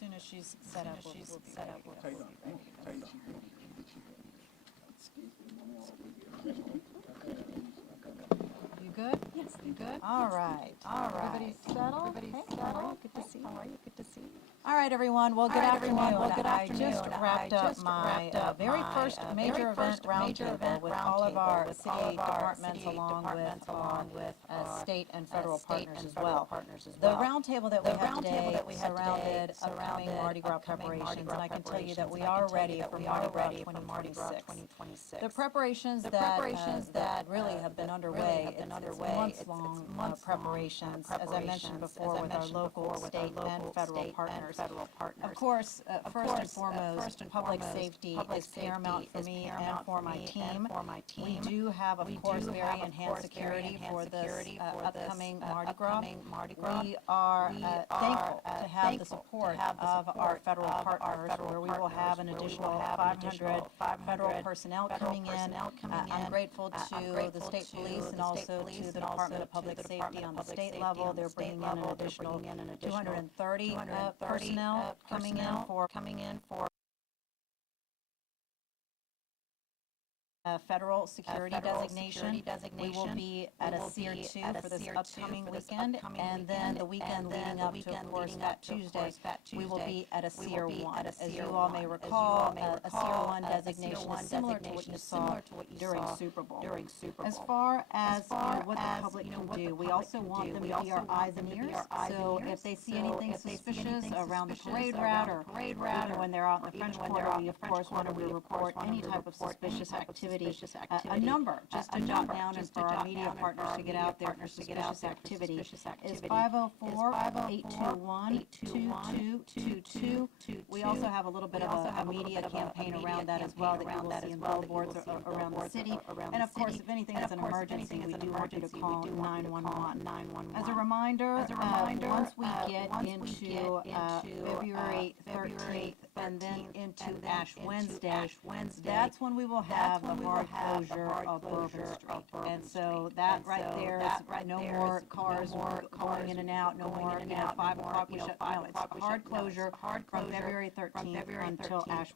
soon as she's set up, we'll be ready to go. You good? Yes, you good? All right. Everybody settled? Everybody settled? Good to see you. How are you? Good to see you. All right, everyone. Well, good afternoon. I just wrapped up my very first major event roundtable with all of our city departments along with state and federal partners as well. The roundtable that we have today surrounded upcoming Mardi Gras preparations, and I can tell you that we are ready for Mardi Gras 2026. The preparations that really have been underway, it's months-long preparations, as I mentioned before, with our local, state, and federal partners. Of course, first and foremost, public safety is paramount for me and for my team. We do have, of course, very enhanced security for this upcoming Mardi Gras. We are thankful to have the support of our federal partners, where we will have an additional 500 federal personnel coming in. I'm grateful to the state police and also to the Department of Public Safety on the state level. They're bringing in an additional 230 personnel coming in for federal security designation. We will be at a Tier 2 for this upcoming weekend, and then the weekend leading up to, of course, Fat Tuesday, we will be at a Tier 1. As you all may recall, a Tier 1 designation is similar to what you saw during Super Bowl. As far as what the public can do, we also want them to be our eyes and ears. So if they see anything suspicious around the parade route or even when they're out in the French Quarter, we of course want to report any type of suspicious activity. A number just to jot down and for our media partners to get out there for suspicious activity is 504-821-2222. We also have a little bit of a media campaign around that as well that you will see in billboards around the city. And of course, if anything is an emergency, we do want you to call 911. As a reminder, once we get into February 13th and then into Ash Wednesday, that's when we will have the hard closure of Bourbon Street. And so that right there is no more cars going in and out, no more, 5 o'clock we shut. No, it's a hard closure from February 13th until Ash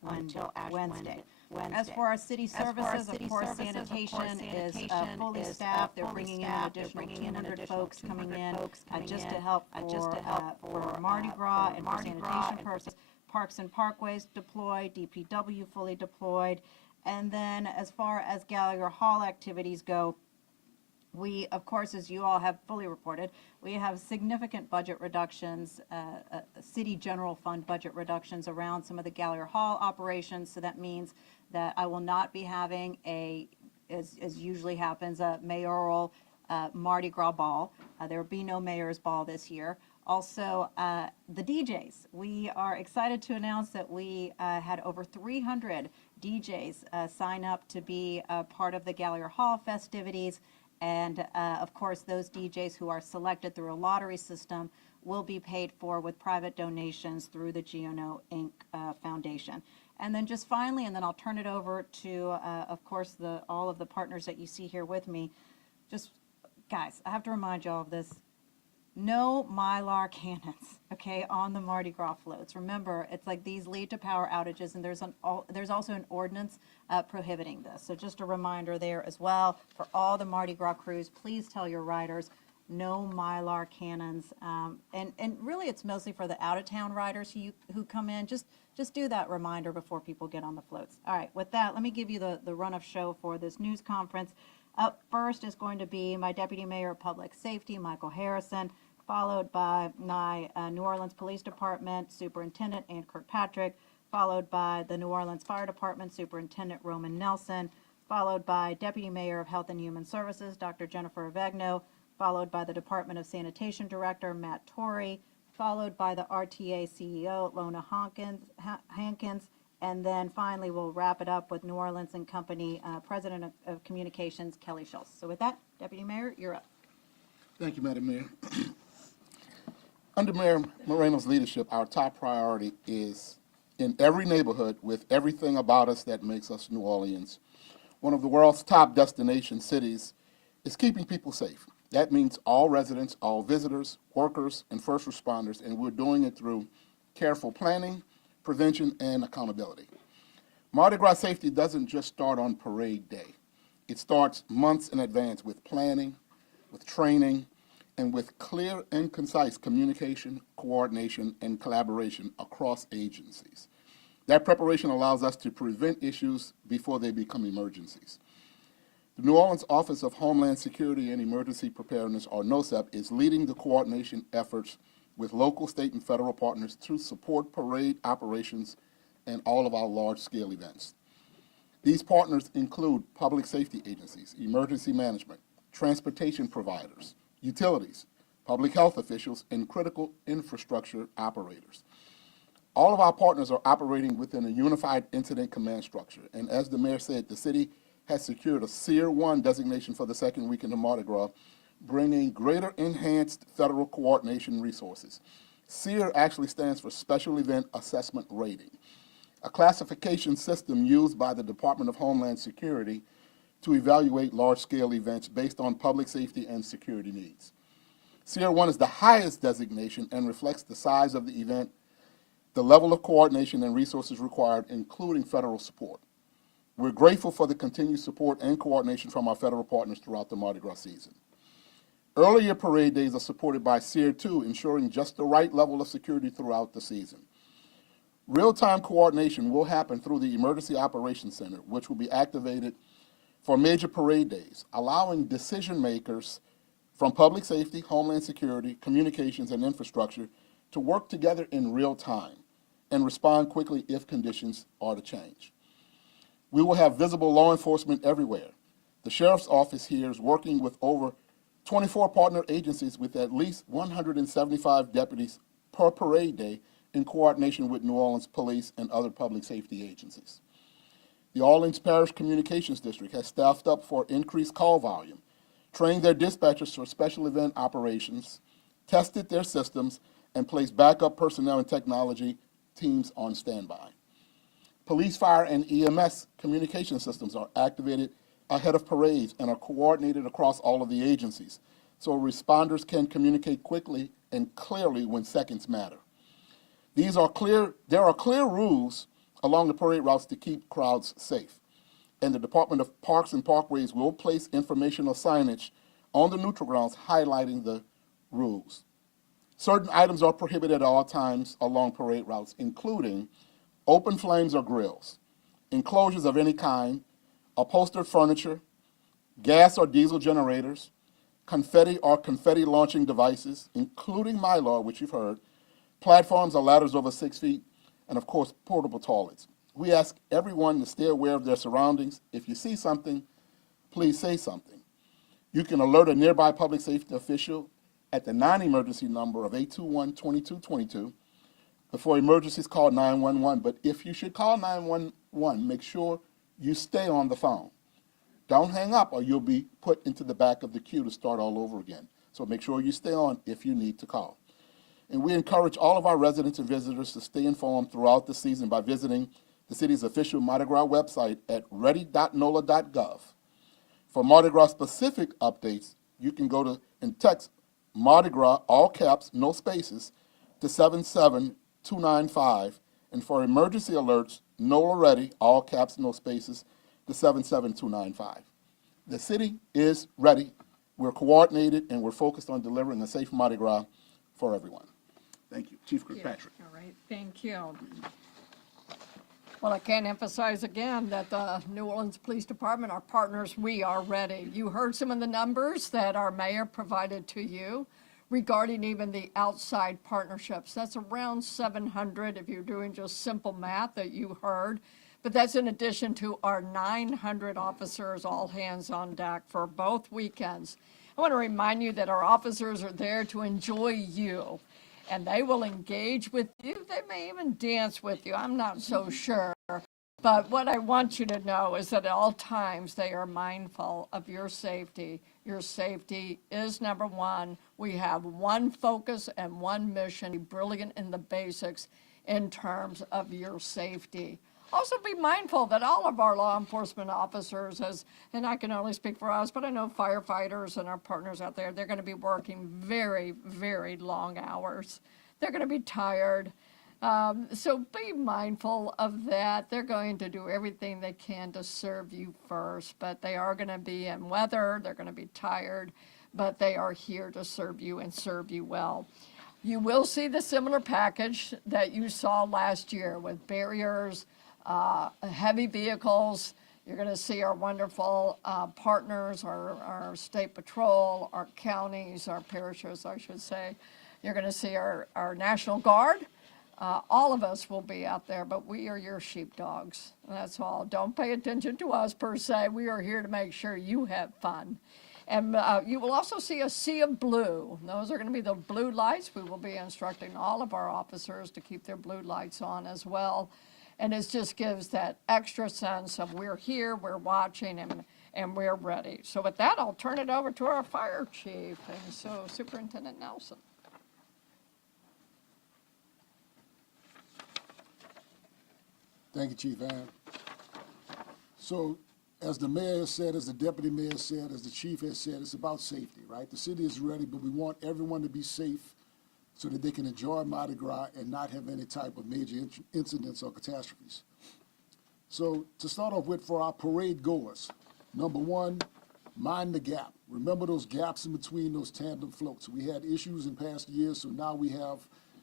Wednesday. As for our city services, of course, sanitation is fully staffed. They're bringing in an additional 200 folks coming in just to help for Mardi Gras and for sanitation purposes. Parks and Parkways deployed, DPW fully deployed. And then as far as Gallagher Hall activities go, we, of course, as you all have fully reported, we have significant budget reductions, city general fund budget reductions around some of the Gallagher Hall operations. So that means that I will not be having as usually happens, a mayoral Mardi Gras ball. There will be no mayor's ball this year. Also, the DJs. We are excited to announce that we had over 300 DJs sign up to be part of the Gallagher Hall festivities. And of course, those DJs who are selected through a lottery system will be paid for with private donations through the GNO Inc. Foundation. And then just finally, and then I'll turn it over to, of course, all of the partners that you see here with me. Just, guys, I have to remind you all of this. No Mylar cannons, okay, on the Mardi Gras floats. Remember, it's like these lead to power outages, and there's also an ordinance prohibiting this. So just a reminder there as well for all the Mardi Gras crews. Please tell your riders no Mylar cannons, and really it's mostly for the out-of-town riders who come in. Just do that reminder before people get on the floats. All right, with that, let me give you the run of show for this news conference. Up first is going to be my Deputy Mayor of Public Safety, Michael Harrison, followed by my New Orleans Police Department Superintendent, Ann Kirkpatrick, followed by the New Orleans Fire Department Superintendent, Roman Nelson, followed by Deputy Mayor of Health and Human Services, Dr. Jennifer Avegno, followed by the Department of Sanitation Director, Matt Torrey, followed by the RTA CEO, Lona Hankins, and then finally we'll wrap it up with New Orleans and Company President of Communications, Kelly Schultz. So with that, Deputy Mayor, you're up. Thank you, Madam Mayor. Under Mayor Moreno's leadership, our top priority is in every neighborhood with everything about us that makes us New Orleans. One of the world's top destination cities is keeping people safe. That means all residents, all visitors, workers, and first responders, and we're doing it through careful planning, prevention, and accountability. Mardi Gras safety doesn't just start on parade day. It starts months in advance with planning, with training, and with clear and concise communication, coordination, and collaboration across agencies. That preparation allows us to prevent issues before they become emergencies. The New Orleans Office of Homeland Security and Emergency Preparedness, or NOSEP, is leading the coordination efforts with local, state, and federal partners to support parade operations and all of our large-scale events. These partners include public safety agencies, emergency management, transportation providers, utilities, public health officials, and critical infrastructure operators. All of our partners are operating within a unified incident command structure, and as the mayor said, the city has secured a SEER 1 designation for the second weekend of Mardi Gras, bringing greater enhanced federal coordination resources. SEER actually stands for Special Event Assessment Rating, a classification system used by the Department of Homeland Security to evaluate large-scale events based on public safety and security needs. SEER 1 is the highest designation and reflects the size of the event, the level of coordination and resources required, including federal support. We're grateful for the continued support and coordination from our federal partners throughout the Mardi Gras season. Earlier parade days are supported by SEER 2, ensuring just the right level of security throughout the season. Real-time coordination will happen through the Emergency Operations Center, which will be activated for major parade days, allowing decision makers from public safety, homeland security, communications, and infrastructure to work together in real time and respond quickly if conditions are to change. We will have visible law enforcement everywhere. The Sheriff's Office here is working with over 24 partner agencies with at least 175 deputies per parade day in coordination with New Orleans Police and other public safety agencies. The Orleans Parish Communications District has staffed up for increased call volume, trained their dispatchers for special event operations, tested their systems, and placed backup personnel and technology teams on standby. Police, fire, and EMS communication systems are activated ahead of parades and are coordinated across all of the agencies, so responders can communicate quickly and clearly when seconds matter. There are clear rules along the parade routes to keep crowds safe, and the Department of Parks and Parkways will place informational signage on the neutral grounds highlighting the rules. Certain items are prohibited at all times along parade routes, including open flames or grills, enclosures of any kind, upholstered furniture, gas or diesel generators, confetti or confetti launching devices, including Mylar, which you've heard, platforms or ladders over 6 feet, and of course, portable toilets. We ask everyone to stay aware of their surroundings. If you see something, please say something. You can alert a nearby public safety official at the non-emergency number of 821-2222. Before emergencies, call 911, but if you should call 911, make sure you stay on the phone. Don't hang up or you'll be put into the back of the queue to start all over again. So make sure you stay on if you need to call. And we encourage all of our residents and visitors to stay informed throughout the season by visiting the city's official Mardi Gras website at ready.nola.gov. For Mardi Gras specific updates, you can go to and text Mardi Gras, all caps, no spaces, to 77295. And for emergency alerts, NOLA Ready, all caps, no spaces, to 77295. The city is ready. We're coordinated and we're focused on delivering a safe Mardi Gras for everyone. Thank you. Chief Kirkpatrick. All right, thank you. Well, I can't emphasize again that the New Orleans Police Department, our partners, we are ready. You heard some of the numbers that our mayor provided to you regarding even the outside partnerships. That's around 700 if you're doing just simple math that you heard. But that's in addition to our 900 officers, all hands on deck for both weekends. I want to remind you that our officers are there to enjoy you, and they will engage with you. They may even dance with you. I'm not so sure. But what I want you to know is that at all times they are mindful of your safety. Your safety is number one. We have one focus and one mission, be brilliant in the basics in terms of your safety. Also be mindful that all of our law enforcement officers, and I can only speak for us, but I know firefighters and our partners out there, they're going to be working very, very long hours. They're going to be tired. So be mindful of that. They're going to do everything they can to serve you first, but they are going to be in weather, they're going to be tired, but they are here to serve you and serve you well. You will see the similar package that you saw last year with barriers, heavy vehicles. You're going to see our wonderful partners, our state patrol, our counties, our parishes, I should say. You're going to see our National Guard. All of us will be out there, but we are your sheepdogs. That's all. Don't pay attention to us per se. We are here to make sure you have fun. And you will also see a sea of blue. Those are going to be the blue lights. We will be instructing all of our officers to keep their blue lights on as well. And it just gives that extra sense of we're here, we're watching, and we're ready. So with that, I'll turn it over to our fire chief, and so Superintendent Nelson. Thank you, Chief Ann. So, as the mayor has said, as the deputy mayor said, as the chief has said, it's about safety, right? The city is ready, but we want everyone to be safe so that they can enjoy Mardi Gras and not have any type of major incidents or catastrophes. So, to start off with, for our parade goers, number one, mind the gap. Remember those gaps in between those tandem floats. We had issues in past years, so now we have,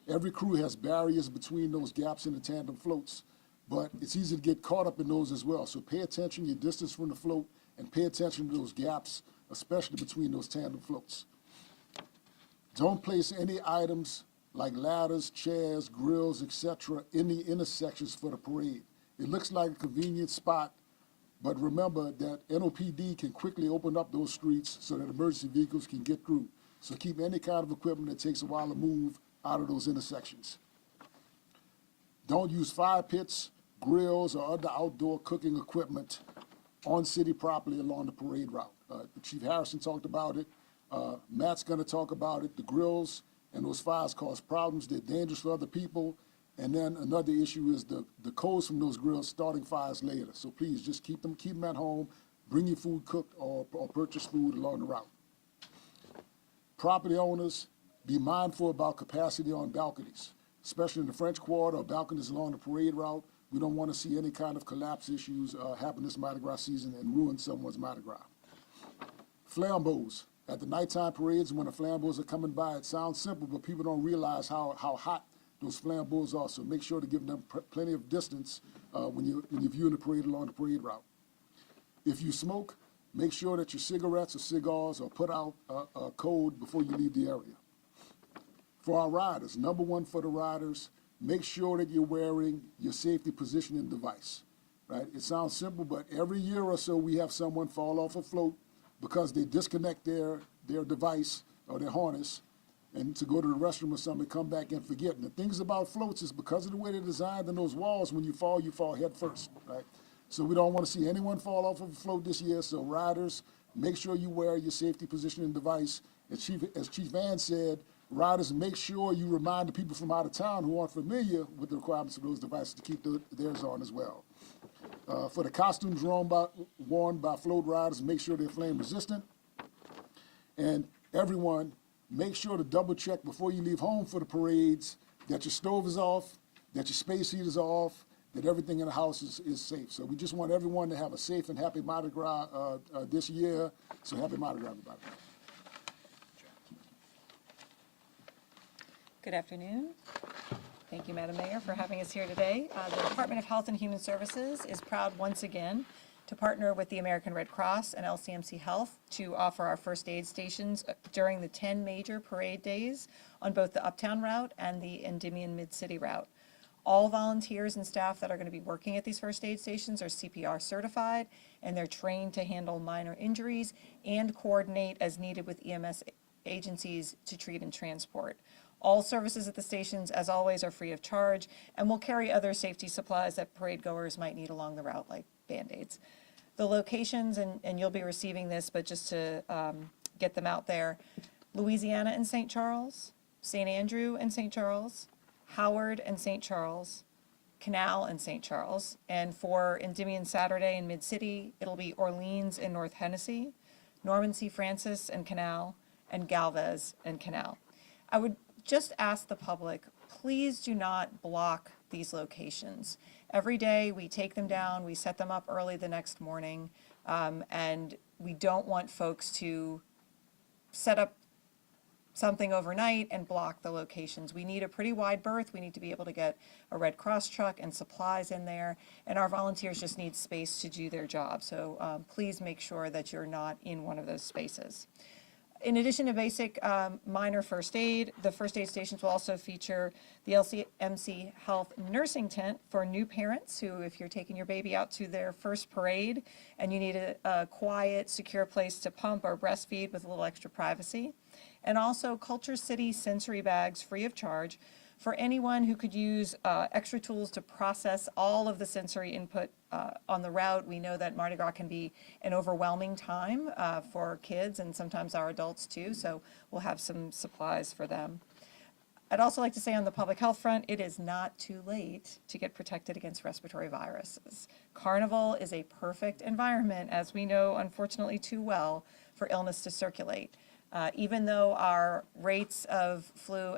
every crew has barriers between those gaps in the tandem floats. But it's easy to get caught up in those as well. So pay attention, your distance from the float, and pay attention to those gaps, especially between those tandem floats. Don't place any items like ladders, chairs, grills, etc. in the intersections for the parade. It looks like a convenient spot, but remember that NOPD can quickly open up those streets so that emergency vehicles can get through. So keep any kind of equipment that takes a while to move out of those intersections. Don't use fire pits, grills, or other outdoor cooking equipment on city property along the parade route. Chief Harrison talked about it. Matt's going to talk about it. The grills and those fires cause problems. They're dangerous for other people. And then another issue is the coals from those grills starting fires later. So please just keep them at home. Bring your food cooked or purchase food along the route. Property owners, be mindful about capacity on balconies, especially in the French Quarter or balconies along the parade route. We don't want to see any kind of collapse issues happen this Mardi Gras season and ruin someone's Mardi Gras. Flambeaus. At the nighttime parades, when the flambeaus are coming by, it sounds simple, but people don't realize how hot those flambeaus are. So make sure to give them plenty of distance when you're viewing the parade along the parade route. If you smoke, make sure that your cigarettes or cigars are put out cold before you leave the area. For our riders, number one for the riders, make sure that you're wearing your safety positioning device, right? It sounds simple, but every year or so we have someone fall off a float because they disconnect their device or their harness and to go to the restroom or something, come back and forget. And the things about floats is because of the way they're designed in those walls, when you fall head first, right? So we don't want to see anyone fall off of a float this year. So riders, make sure you wear your safety positioning device. As Chief Van said, riders, make sure you remind the people from out of town who aren't familiar with the requirements of those devices to keep theirs on as well. For the costumes worn by float riders, make sure they're flame resistant. And everyone, make sure to double check before you leave home for the parades that your stove is off, that your space heaters are off, that everything in the house is safe. So we just want everyone to have a safe and happy Mardi Gras this year. So happy Mardi Gras, everybody. Good afternoon. Thank you, Madam Mayor, for having us here today. The Department of Health and Human Services is proud once again to partner with the American Red Cross and LCMC Health to offer our first aid stations during the 10 major parade days on both the Uptown route and the Endymion Mid-City route. All volunteers and staff that are going to be working at these first aid stations are CPR certified, and they're trained to handle minor injuries and coordinate as needed with EMS agencies to treat and transport. All services at the stations, as always, are free of charge, and will carry other safety supplies that parade goers might need along the route, like Band-Aids. The locations, and you'll be receiving this, but just to get them out there, Louisiana and St. Charles, St. Andrew and St. Charles, Howard and St. Charles, Canal and St. Charles, and for Endymion Saturday in Mid-City, it'll be Orleans and North Hennessy, Norman C. Francis and Canal, and Galvez and Canal. I would just ask the public, please do not block these locations. Every day we take them down, we set them up early the next morning, and we don't want folks to set up something overnight and block the locations. We need a pretty wide berth. We need to be able to get a Red Cross truck and supplies in there, and our volunteers just need space to do their job. So please make sure that you're not in one of those spaces. In addition to basic minor first aid, the first aid stations will also feature the LCMC Health Nursing Tent for new parents who, if you're taking your baby out to their first parade and you need a quiet, secure place to pump or breastfeed with a little extra privacy. And also Culture City sensory bags free of charge for anyone who could use extra tools to process all of the sensory input on the route. We know that Mardi Gras can be an overwhelming time for kids and sometimes our adults too, so we'll have some supplies for them. I'd also like to say on the public health front, it is not too late to get protected against respiratory viruses. Carnival is a perfect environment, as we know unfortunately too well, for illness to circulate. Even though our rates of flu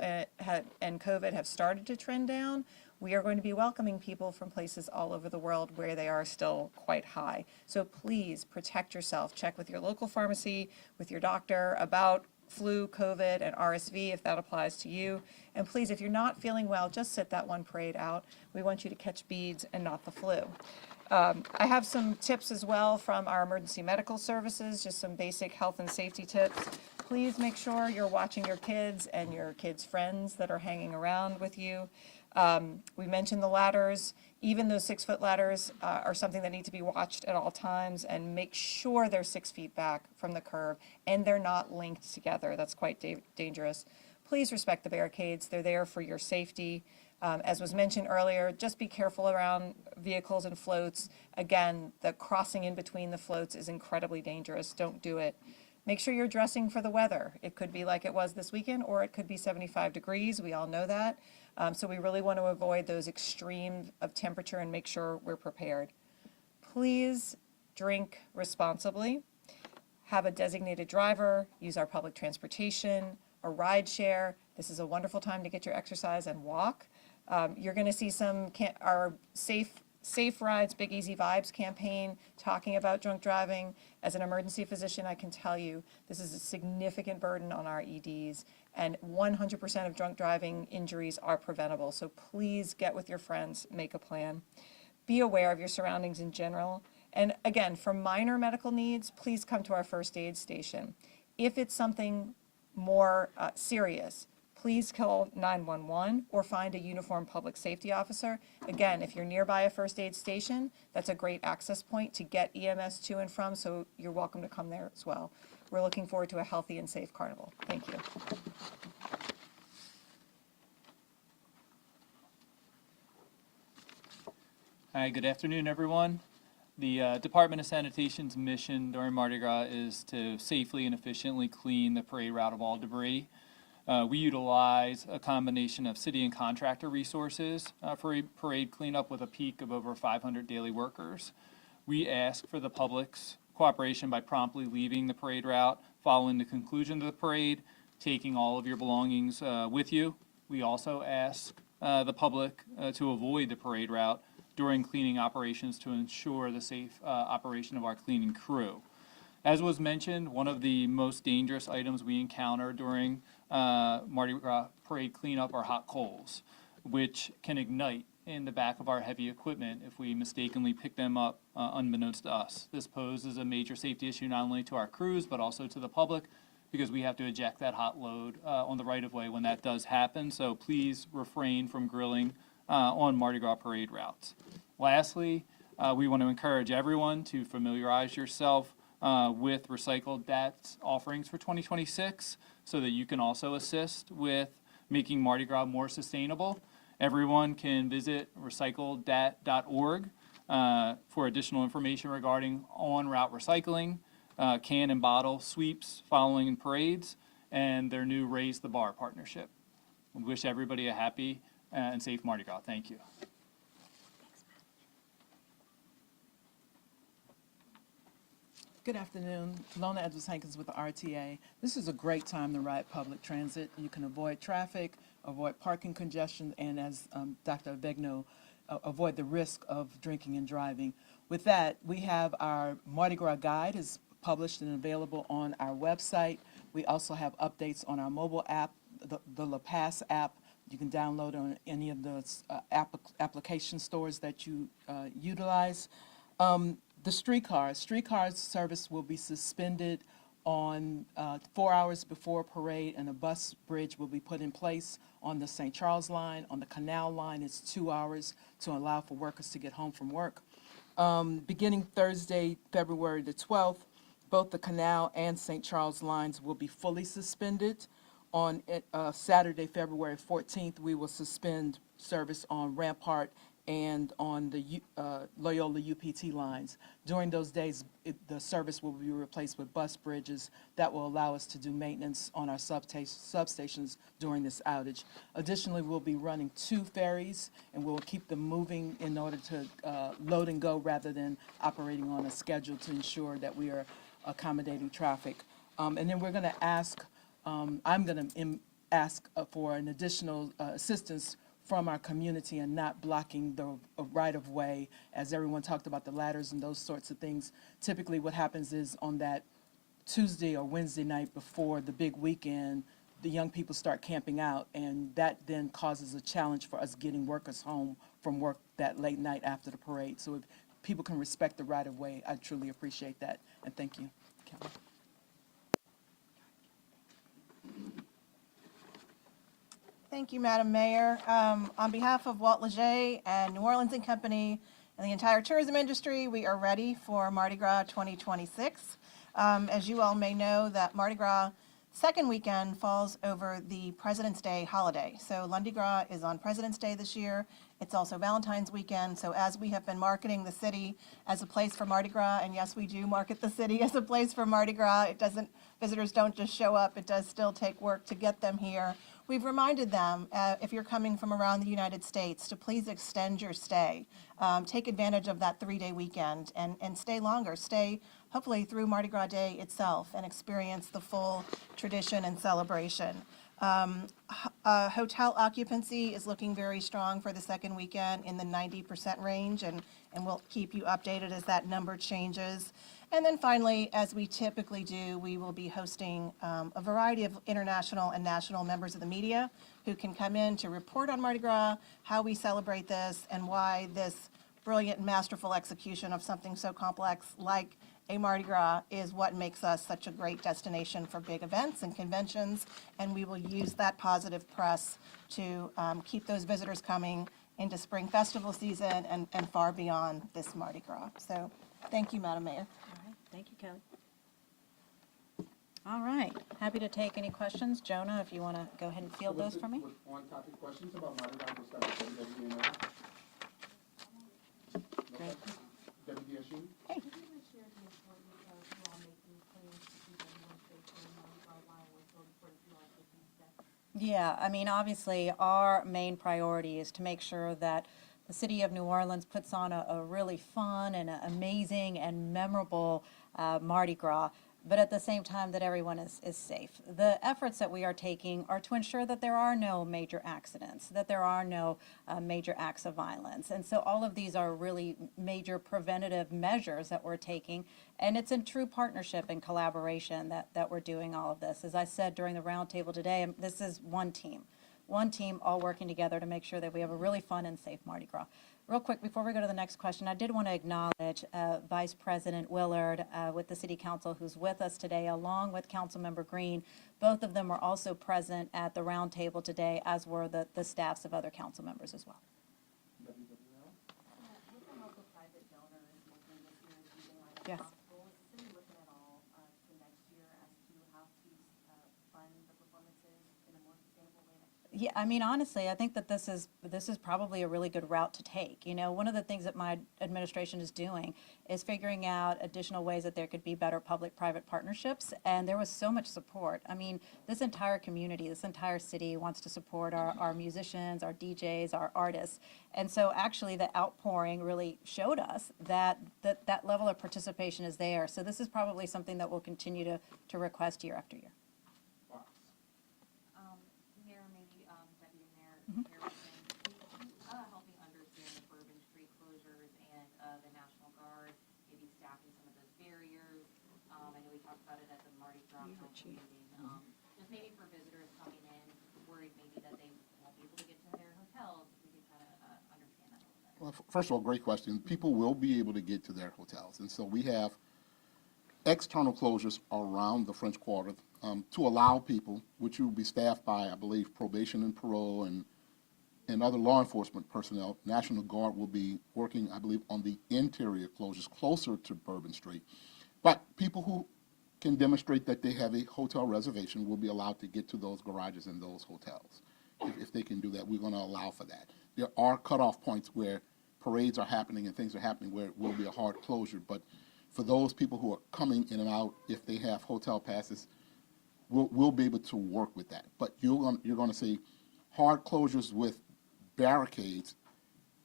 and COVID have started to trend down, we are going to be welcoming people from places all over the world where they are still quite high. So please protect yourself. Check with your local pharmacy, with your doctor about flu, COVID, and RSV if that applies to you. And please, if you're not feeling well, just sit that one parade out. We want you to catch beads and not the flu. I have some tips as well from our emergency medical services, just some basic health and safety tips. Please make sure you're watching your kids and your kids' friends that are hanging around with you. We mentioned the ladders. Even those 6-foot ladders are something that need to be watched at all times, and make sure they're 6 feet back from the curb and they're not linked together. That's quite dangerous. Please respect the barricades. They're there for your safety. As was mentioned earlier, just be careful around vehicles and floats. Again, the crossing in between the floats is incredibly dangerous. Don't do it. Make sure you're dressing for the weather. It could be like it was this weekend, or it could be 75 degrees. We all know that. So we really want to avoid those extremes of temperature and make sure we're prepared. Please drink responsibly. Have a designated driver. Use our public transportation or ride share. This is a wonderful time to get your exercise and walk. You're going to see our Safe Rides, Big Easy Vibes campaign talking about drunk driving. As an emergency physician, I can tell you this is a significant burden on our EDs, and 100% of drunk driving injuries are preventable. So please get with your friends, make a plan. Be aware of your surroundings in general. And again, for minor medical needs, please come to our first aid station. If it's something more serious, please call 911 or find a uniformed public safety officer. Again, if you're nearby a first aid station, that's a great access point to get EMS to and from, so you're welcome to come there as well. We're looking forward to a healthy and safe carnival. Thank you. Hi, good afternoon, everyone. The Department of Sanitation's mission during Mardi Gras is to safely and efficiently clean the parade route of all debris. We utilize a combination of city and contractor resources for parade cleanup with a peak of over 500 daily workers. We ask for the public's cooperation by promptly leaving the parade route following the conclusion of the parade, taking all of your belongings with you. We also ask the public to avoid the parade route during cleaning operations to ensure the safe operation of our cleaning crew. As was mentioned, one of the most dangerous items we encounter during Mardi Gras parade cleanup are hot coals, which can ignite in the back of our heavy equipment if we mistakenly pick them up unbeknownst to us. This poses a major safety issue not only to our crews but also to the public, because we have to eject that hot load on the right-of-way when that does happen. So please refrain from grilling on Mardi Gras parade routes. Lastly, we want to encourage everyone to familiarize yourself with recycled DATS offerings for 2026 so that you can also assist with making Mardi Gras more sustainable. Everyone can visit recycledat.org for additional information regarding on-route recycling, can and bottle sweeps following parades, and their new Raise the Bar partnership. We wish everybody a happy and safe Mardi Gras. Thank you. Good afternoon, Lona Edwards Hankins with the RTA. This is a great time to ride public transit. You can avoid traffic, avoid parking congestion, and as Dr. Abegno, avoid the risk of drinking and driving. With that, we have our Mardi Gras guide is published and available on our website. We also have updates on our mobile app, the La Paz app. You can download on any of the application stores that you utilize. The streetcar service will be suspended on 4 hours before parade, and a bus bridge will be put in place on the St. Charles line. On the Canal line, it's 2 hours to allow for workers to get home from work. Beginning Thursday, February the 12th, both the Canal and St. Charles lines will be fully suspended. On Saturday, February 14th, we will suspend service on Rampart and on the Loyola UPT lines. During those days, the service will be replaced with bus bridges that will allow us to do maintenance on our substations during this outage. Additionally, we'll be running 2 ferries, and we'll keep them moving in order to load and go rather than operating on a schedule to ensure that we are accommodating traffic. And then we're going to ask, I'm going to ask for an additional assistance from our community and not blocking the right-of-way, as everyone talked about the ladders and those sorts of things. Typically what happens is on that Tuesday or Wednesday night before the big weekend, the young people start camping out, and that then causes a challenge for us getting workers home from work that late night after the parade. So if people can respect the right-of-way, I truly appreciate that, and thank you, Kelly. Thank you, Madam Mayor. On behalf of Walt Leger and New Orleans and Company and the entire tourism industry, we are ready for Mardi Gras 2026. As you all may know, that Mardi Gras second weekend falls over the President's Day holiday. So Lundi Gras is on President's Day this year. It's also Valentine's weekend. So as we have been marketing the city as a place for Mardi Gras, and yes, we do market the city as a place for Mardi Gras, visitors don't just show up, it does still take work to get them here. We've reminded them, if you're coming from around the United States, to please extend your stay. Take advantage of that 3-day weekend and stay longer. Stay hopefully through Mardi Gras Day itself and experience the full tradition and celebration. Hotel occupancy is looking very strong for the second weekend in the 90% range, and we'll keep you updated as that number changes. And then finally, as we typically do, we will be hosting a variety of international and national members of the media who can come in to report on Mardi Gras, how we celebrate this, and why this brilliant and masterful execution of something so complex like a Mardi Gras is what makes us such a great destination for big events and conventions, and we will use that positive press to keep those visitors coming into spring festival season and far beyond this Mardi Gras. So thank you, Madam Mayor. Thank you, Kelly. All right, happy to take any questions. Jonah, if you want to go ahead and field those for me. With on-topic questions about Mardi Gras, we'll start with Deputy Mayor. Great. Deputy Ashim? Hey. Yeah, I mean, obviously, our main priority is to make sure that the city of New Orleans puts on a really fun and amazing and memorable Mardi Gras, but at the same time that everyone is safe. The efforts that we are taking are to ensure that there are no major accidents, that there are no major acts of violence. And so all of these are really major preventative measures that we're taking, and it's in true partnership and collaboration that we're doing all of this. As I said during the roundtable today, this is one team all working together to make sure that we have a really fun and safe Mardi Gras. Real quick, before we go to the next question, I did want to acknowledge Vice President Willard with the City Council, who's with us today, along with Councilmember Green. Both of them were also present at the roundtable today, as were the staffs of other council members as well. Yes. Yeah, I mean, honestly, I think that this is probably a really good route to take. You know, one of the things that my administration is doing is figuring out additional ways that there could be better public-private partnerships, and there was so much support. I mean, this entire community, this entire city wants to support our musicians, our DJs, our artists, and so actually the outpouring really showed us that level of participation is there. So this is probably something that we'll continue to request year after year. Mayor, maybe Deputy downtown community. Just maybe for visitors coming in, worried maybe that they won't be able to get to their hotels, if we could try to understand that a little better. Well, first of all, great question. People will be able to get to their hotels, and so we have external closures around the French Quarter to allow people, which will be staffed by, I believe, probation and parole and other law enforcement personnel. National Guard will be working, I believe, on the interior closures closer to Bourbon Street. But people who can demonstrate that they have a hotel reservation will be allowed to get to those garages and those hotels. If they can do that, we're going to allow for that. There are cutoff points where parades are happening and things are happening where it will be a hard closure. But for those people who are coming in and out, if they have hotel passes, we'll be able to work with that. But you're going to see hard closures with barricades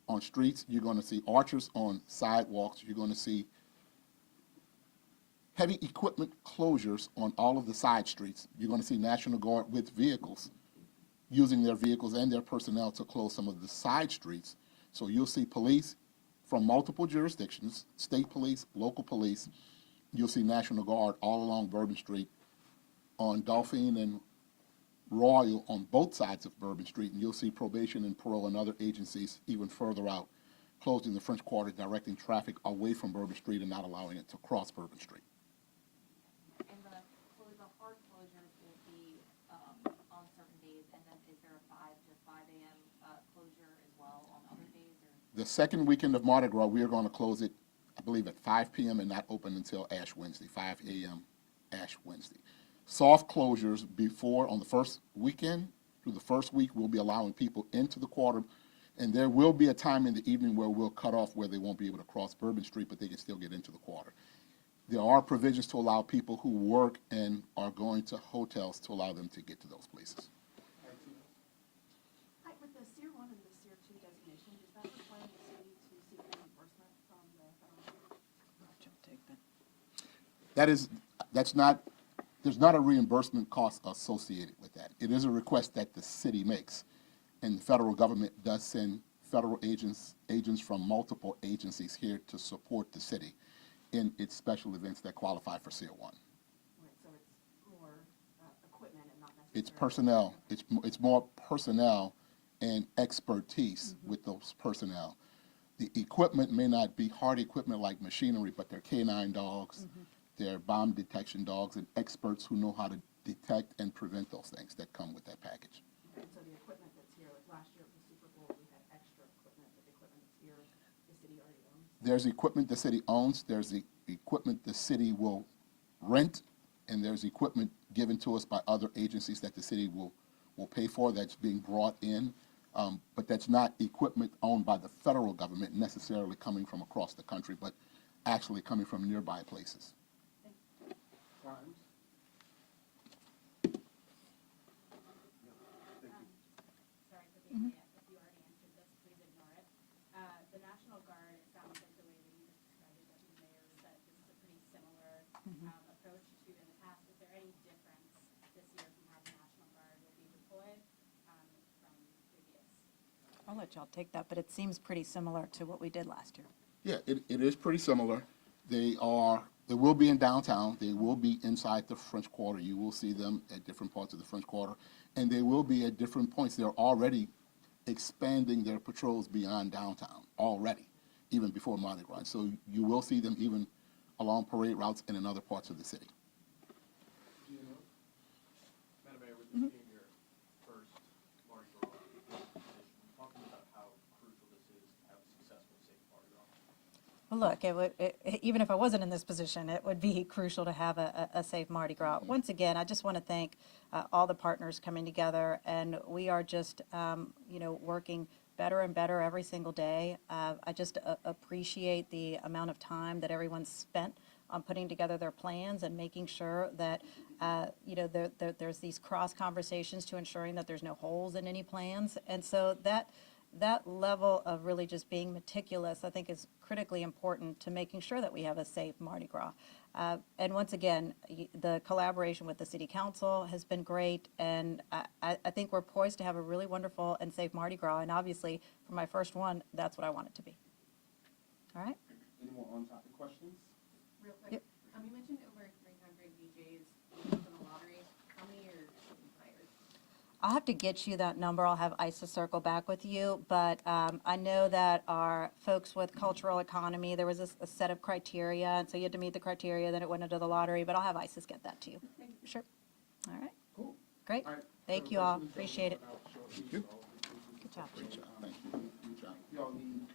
on streets. You're going to see archers on sidewalks. You're going to see heavy equipment closures on all of the side streets. You're going to see National Guard with vehicles, using their vehicles and their personnel to close some of the side streets. So you'll see police from multiple jurisdictions, state police, local police. You'll see National Guard all along Bourbon Street, on Dauphine and Royal on both sides of Bourbon Street, and you'll see probation and parole and other agencies even further out, closing the French Quarter, directing traffic away from Bourbon Street and not allowing it to cross Bourbon Street. And the hard closures will be on certain days, and then is there a 5 to 5 a.m. Closure as well on other days? Or? The second weekend of Mardi Gras, we are going to close it, I believe, at 5 p.m. and not open until Ash Wednesday, 5 a.m. Ash Wednesday. Soft closures before, on the first weekend, through the first week, we'll be allowing people into the quarter, and there will be a time in the evening where we'll cut off where they won't be able to cross Bourbon Street, but they can still get into the quarter. There are provisions to allow people who work and are going to hotels to allow them to get to those places. Hi, with the Tier 1 and the Tier 2 designation, does that require the city to seek reimbursement from the federal government? There's not a reimbursement cost associated with that. It is a request that the city makes, and the federal government does send federal agents from multiple agencies here to support the city in its special events that qualify for Tier 1. Right, so it's more equipment and not necessarily. It's personnel. It's more personnel and expertise with those personnel. The equipment may not be hard equipment like machinery, but they're canine dogs, they're bomb detection dogs, and experts who know how to detect and prevent those things that come with that package. And so the equipment that's here, like last year at the Super Bowl, we had extra equipment, but the equipment that's here, the city already owns. There's equipment the city owns, there's the equipment the city will rent, and there's equipment given to us by other agencies that the city will pay for that's being brought in. But that's not equipment owned by the federal government necessarily coming from across the country, but actually coming from nearby places. Sorry, if you already answered this, please ignore it. The National Guard, it sounds like the way that you just described it, Deputy Mayor, said this is a pretty similar approach to in the past. Is there any difference this year from how the National Guard will be deployed from previous? I'll let y'all take that, but it seems pretty similar to what we did last year. Yeah, it is pretty similar. They will be in downtown. They will be inside the French Quarter. You will see them at different parts of the French Quarter, and they will be at different points. They're already expanding their patrols beyond downtown already, even before Mardi Gras. So you will see them even along parade routes and in other parts of the city. Madam Mayor, with this being your first Mardi Gras position, talk to me about how crucial this is to have a successful, safe Mardi Gras. Well, look, even if I wasn't in this position, it would be crucial to have a safe Mardi Gras. Once again, I just want to thank all the partners coming together, and we are just, working better and better every single day. I just appreciate the amount of time that everyone's spent on putting together their plans and making sure that, there's these cross conversations to ensuring that there's no holes in any plans. And so that level of really just being meticulous, I think, is critically important to making sure that we have a safe Mardi Gras. And once again, the collaboration with the City Council has been great, and I think we're poised to have a really wonderful and safe Mardi Gras, and obviously, for my first one, that's what I want it to be. All right? Any more on-topic questions? Real quick, you mentioned over 300 DJs from I'll have to get you that number. I'll have ISA circle back with you. But I know that our folks with cultural economy, there was a set of criteria, and so you had to meet the criteria, then it went into the lottery, but I'll have ISIS get that to you. Sure. All right. Cool. Great. All right. Thank you all. Appreciate it. Thank you. Good job. Great job. Thank you. Good job. Y'all need